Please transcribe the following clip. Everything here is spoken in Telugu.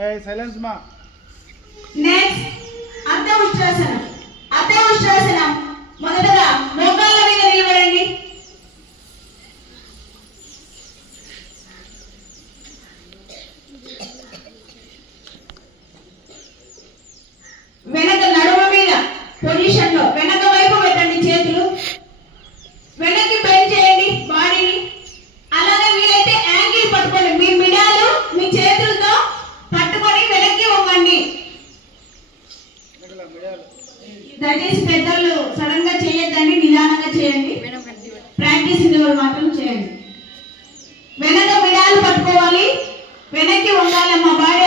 సైలెన్స్ మా. నెక్స్ట్ అర్ధ ఉష్ట్రాసనం. అర్ధ ఉష్ట్రాసనం మొదటగా మోకాళ్ళ మీద నిలబడండి. వెనక నడుము మీద పొజిషన్ లో వెనక వైపు పెట్టండి. చేతులు వెనక్కి బెండ్ చేయండి బాడీని. అలాగే వీలైతే యాంగిల్ పట్టుకోండి. మీ మిడాలు మీ చేతులతో పట్టుకొని వెనక్కి వంగండి. దయచేసి పెద్దలు సడన్ గా చేయొద్దండి, నిదానంగా చేయండి. ప్రాక్టీస్ ఇందులో మాత్రం చేయండి. వెనక మిడాలు పట్టుకోవాలి, వెనక్కి వంగాలి. మా బాడీ